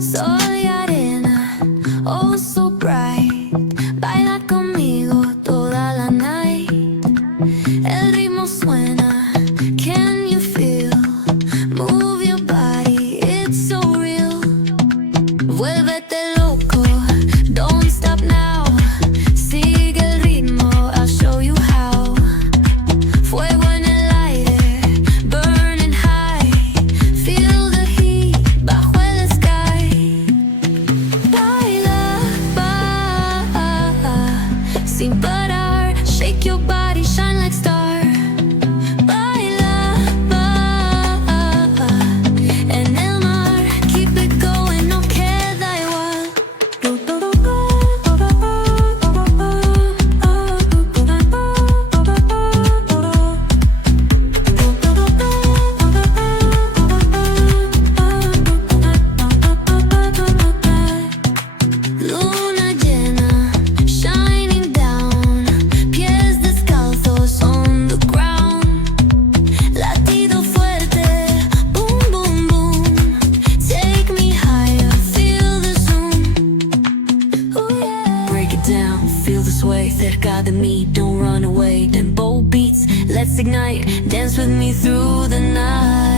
Soy arena, oh so bright. Baila conmigo toda la night. El ritmo suena, can you feel? Move your body, it's so real. Vuélvete loco, don't stop now. Sigue el ritmo, I'll show you how. Fuego en el aire, burning high. Feel the heat bajo el sky. Baila, sin parar. Shake your body, shine like star. Baila, en el mar. Keep it going, no queda igual. Luna llena, shining down. Pies descalzos on the ground. Latido fuerte, boom, boom, boom. Take me higher, feel the zoom. Ooh, yeah. Break it down, feel the sway. Cerca de mí, don't run away. Tempo beats, let's ignite. Dance with me through the night.